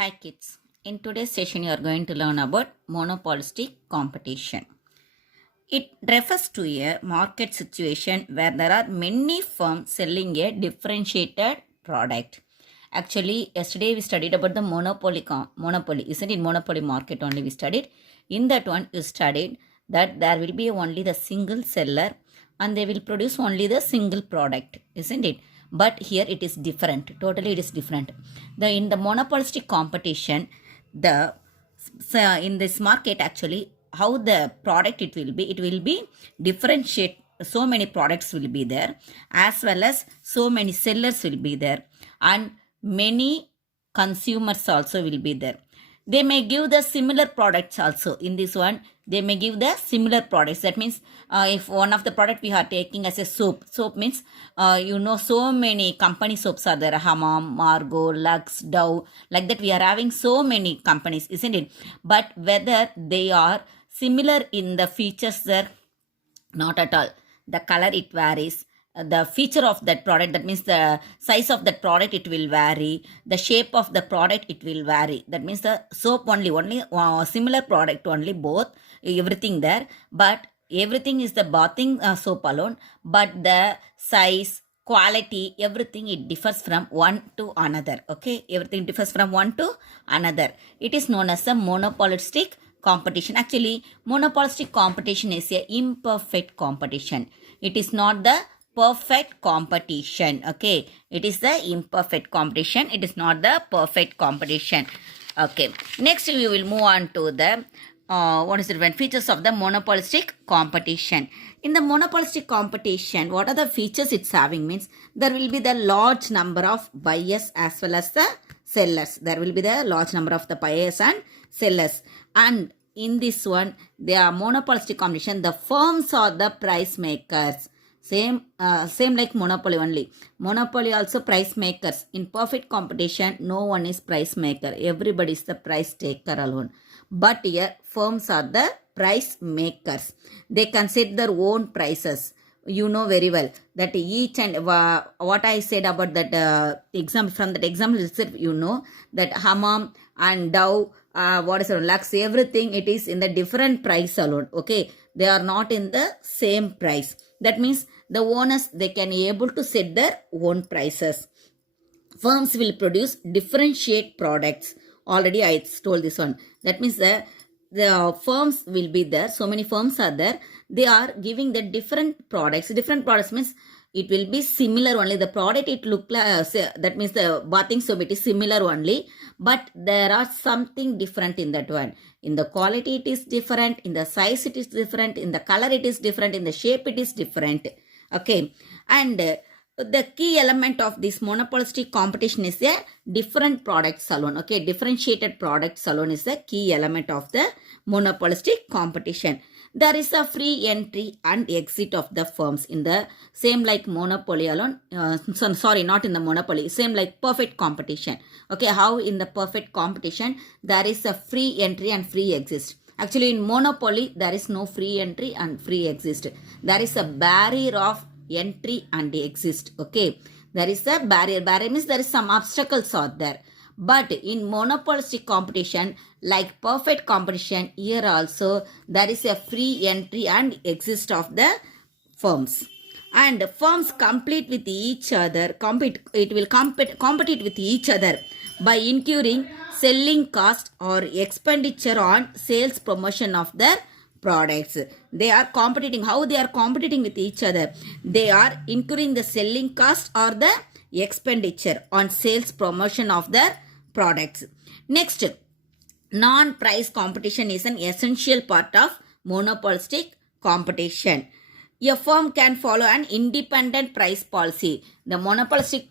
Hi kids, in today's session you are going to learn about monopolistic competition. It refers to a market situation where there are many firms selling a differentiated product. Actually, yesterday we studied about the monopoly, isn't it? Monopoly market only we studied. In that one, you studied that there will be only the single seller and they will produce only the single product, isn't it? But here it is different. Totally, it is different. In the monopolistic competition, the in this market actually how the product it will be differentiate. So many products will be there, as well as so many sellers will be there, and many consumers also will be there. They may give the similar products also. In this one they may give the similar products. That means if one of the product we are taking as a soap means so many company soaps are there, Hamam, Margot, Lux, Dove, like that we are having so many companies, isn't it? But whether they are similar in the features there, not at all. The color it varies, the feature of that product, that means the size of that product it will vary, the shape of the product it will vary. That means the soap only similar product only, both everything there, but everything is the bathing soap alone, but the size, quality, everything it differs from one to another. Okay, everything differs from one to another. It is known as a monopolistic competition. Actually, monopolistic competition is a imperfect competition. It is not the perfect competition. Okay, it is the imperfect competition. It is not the perfect competition. Okay, next we will move on to the features of the monopolistic competition. In the monopolistic competition, what are the features it's having means there will be the large number of buyers as well as the sellers. There will be the large number of the buyers and sellers. And in this one, they are monopolistic competition. The firms are the price makers. Same like monopoly only. Monopoly also price makers. In perfect competition, no one is price maker. Everybody is the price taker alone. But here, firms are the price makers. They can set their own prices. You know very well that each and what I said about that example, from that example itself, you know that Hamam and Dove, Lux, everything it is in the different price alone. Okay, they are not in the same price. That means the owners, they can able to set their own prices. Firms will produce differentiate products. Already I told this one. That means the firms will be there. So many firms are there. They are giving the different products. Different products means it will be similar only. The product it look like, that means the bathing soap it is similar only. But there are something different in that one. In the quality it is different. In the size it is different. In the color it is different. In the shape it is different. Okay. And the key element of this monopolistic competition is a different products alone. Okay, differentiated products alone is the key element of the monopolistic competition. There is a free entry and exit of the firms in the same like monopoly alone. Sorry, not in the monopoly. Same like perfect competition. Okay, how in the perfect competition there is a free entry and free exit. Actually, in monopoly there is no free entry and free exit. There is a barrier of entry and exist. Okay, there is a barrier. Barrier means there is some obstacles out there. But in monopolistic competition, like perfect competition, here also there is a free entry and exist of the firms. And firms compete with each other. Compete with each other by incurring selling cost or expenditure on sales promotion of their products. They are competing. How they are competing with each other? They are incurring the selling cost or the expenditure on sales promotion of their products. Next, non-price competition is an essential part of monopolistic competition. A firm can follow an independent price policy. The monopolistic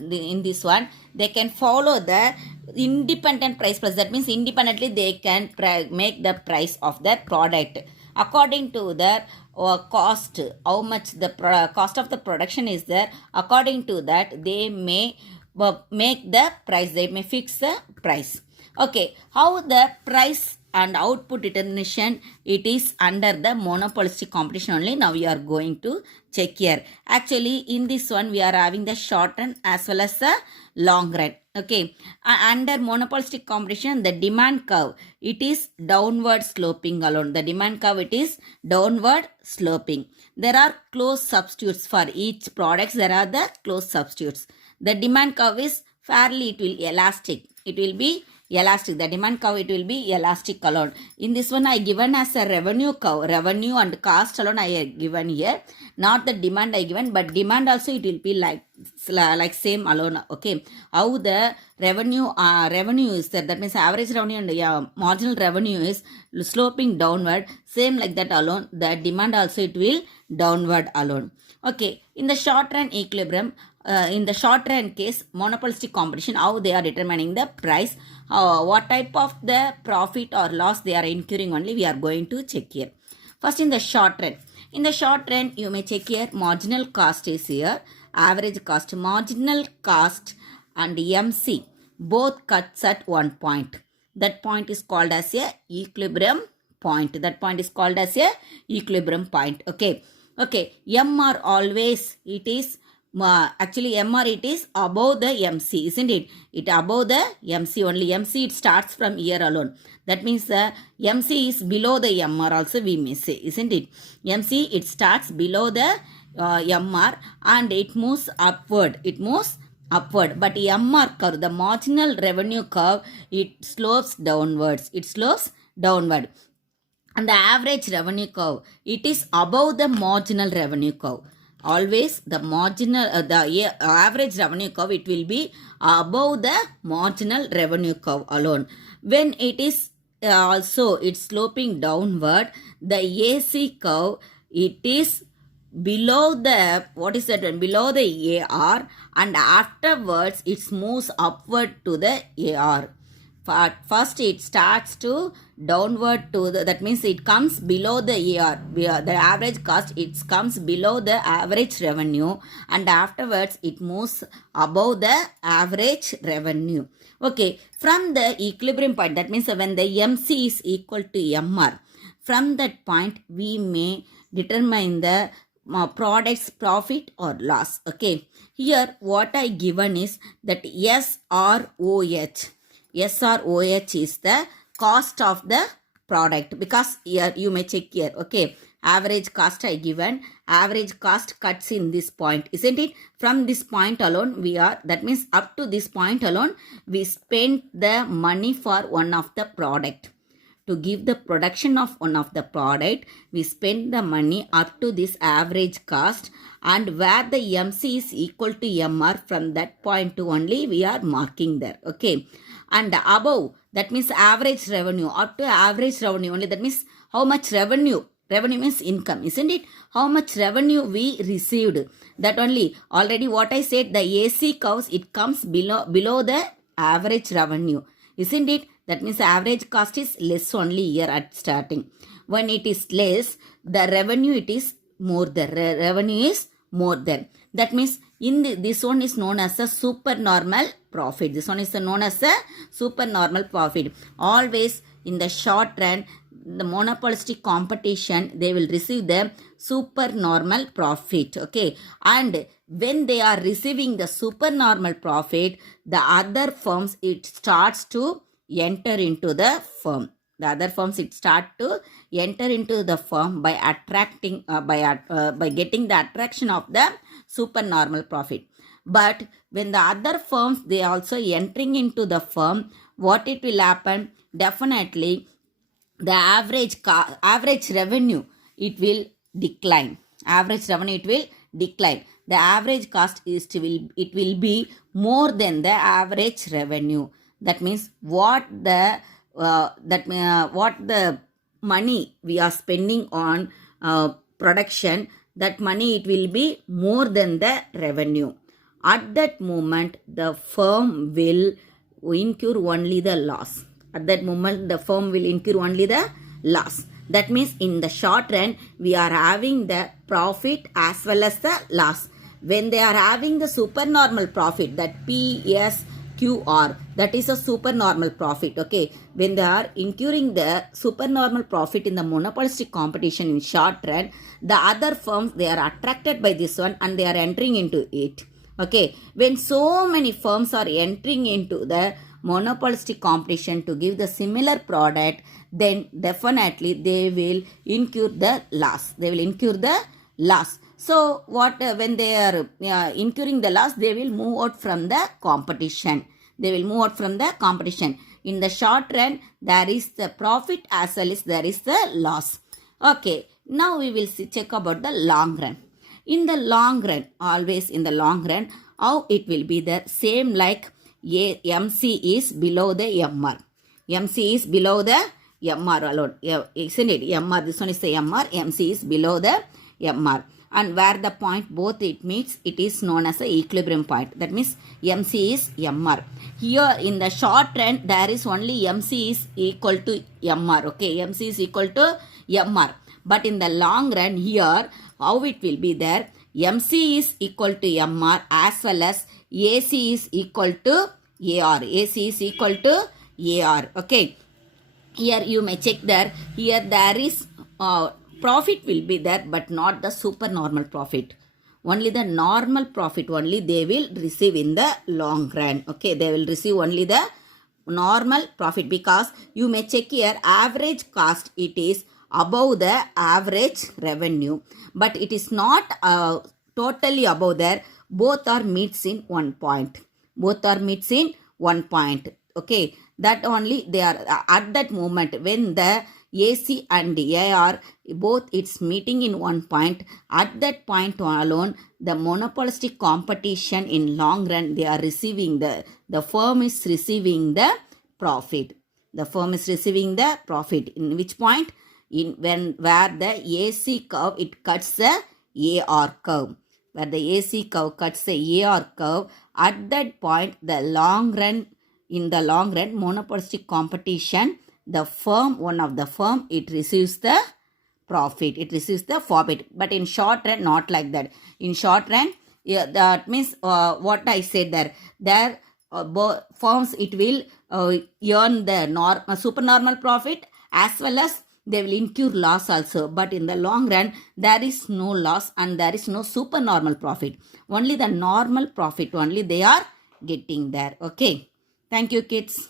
in this one, they can follow the independent price policy. That means independently they can make the price of their product according to their cost. How much the cost of the production is there, according to that they may make the price. They may fix the price. Okay, how the price and output determination, it is under the monopolistic competition only. Now we are going to check here. Actually in this one we are having the short run as well as the long run. Okay, under monopolistic competition, the demand curve, it is downward sloping alone. The demand curve, it is downward sloping. There are close substitutes for each products. There are the close substitutes. The demand curve is fairly, it will elastic. It will be elastic. The demand curve, it will be elastic alone. In this one, I given as a revenue curve. Revenue and cost alone I have given here. Not the demand I given, but demand also it will be like same alone. Okay, how the revenue is that means average revenue and marginal revenue is sloping downward, same like that alone, the demand also it will downward alone. Okay, in the short run equilibrium, in the short run case, monopolistic competition, how they are determining the price, what type of the profit or loss they are incurring, only we are going to check here. First, in the short run. In the short run, you may check here, marginal cost is here, average cost, marginal cost and MC, both cuts at one point. That point is called as a equilibrium point. That point is called as a equilibrium point. Okay. Okay. MR always, it is, actually MR it is above the MC, isn't it? It above the MC only. MC it starts from here alone. That means the MC is below the MR also we may say, isn't it? MC it starts below the MR and it moves upward. It moves upward. But MR curve, the marginal revenue curve, it slopes downwards. It slopes downward. And the average revenue curve, it is above the marginal revenue curve. Always the marginal, the average revenue curve, it will be above the marginal revenue curve alone. When it is also, it's sloping downward, the AC curve, it is below the, what is that one? Below the AR, and afterwards it moves upward to the AR. First it starts to downward to the, that means it comes below the AR, the average cost, it comes below the average revenue, and afterwards it moves above the average revenue. Okay, from the equilibrium point, that means when the MC is equal to MR, from that point we may determine the product's profit or loss. Okay, here what I given is that SROH. SROH is the cost of the product, because here you may check here. Okay, average cost I given, average cost cuts in this point, isn't it? From this point alone we are, that means up to this point alone we spent the money for one of the product. To give the production of one of the product, we spend the money up to this average cost, and where the MC is equal to MR, from that point to only we are marking there. Okay, and above, that means average revenue, up to average revenue only, that means how much revenue. Revenue means income, isn't it? How much revenue we received, that only. Already what I said, the AC curves, it comes below the average revenue, isn't it? That means average cost is less only here at starting. When it is less, the revenue it is more there. Revenue is more there. That means in this one is known as a supernormal profit. This one is known as a supernormal profit. Always in the short run, the monopolistic competition, they will receive the supernormal profit. Okay, and when they are receiving the supernormal profit, the other firms, it starts to enter into the firm. The other firms, it start to enter into the firm by attracting, by getting the attraction of the supernormal profit. But when the other firms, they also entering into the firm, what it will happen? Definitely, the average revenue, it will decline. Average revenue, it will decline. The average cost is it will be more than the average revenue. That means what the money we are spending on production, that money it will be more than the revenue. At that moment, the firm will incur only the loss. At that moment, the firm will incur only the loss. That means in the short run, we are having the profit as well as the loss. When they are having the supernormal profit, that PSQR, that is a supernormal profit. Okay, when they are incurring the supernormal profit in the monopolistic competition in short run, the other firms, they are attracted by this one and they are entering into it. Okay, when so many firms are entering into the monopolistic competition to give the similar product, then definitely they will incur the loss. They will incur the loss. So what when they are incurring the loss, they will move out from the competition. They will move out from the competition. In the short run, there is the profit as well as there is the loss. Okay, now we will check about the long run. In the long run, always in the long run, how it will be the same like MC is below the MR. MC is below the MR alone. Isn't it? MR, this one is the MR. MC is below the MR. And where the point both it meets, it is known as the equilibrium point. That means MC is MR. Here in the short run, there is only MC is equal to MR. Okay, MC is equal to MR. But in the long run here, how it will be there? MC is equal to MR as well as AC is equal to AR. AC is equal to AR. Okay. Here you may check there. Here there is profit will be there, but not the supernormal profit. Only the normal profit only they will receive in the long run. Okay, they will receive only the normal profit, because you may check here average cost, it is above the average revenue, but it is not totally above there. Both are meets in one point. Both are meets in one point. Okay, that only they are at that moment when the AC and AR both it's meeting in one point. At that point alone, the monopolistic competition in long run, they are receiving the firm is receiving the profit. The firm is receiving the profit. In which point? In where the AC curve it cuts the AR curve. Where the AC curve cuts the AR curve, at that point the long run, in the long run monopolistic competition, the firm, one of the firm, it receives the profit, it receives the profit. But in short run, not like that. In short run, that means what I said there both firms it will earn the supernormal profit as well as they will incur loss also. But in the long run, there is no loss and there is no supernormal profit. Only the normal profit only they are getting there. Okay. Thank you, kids.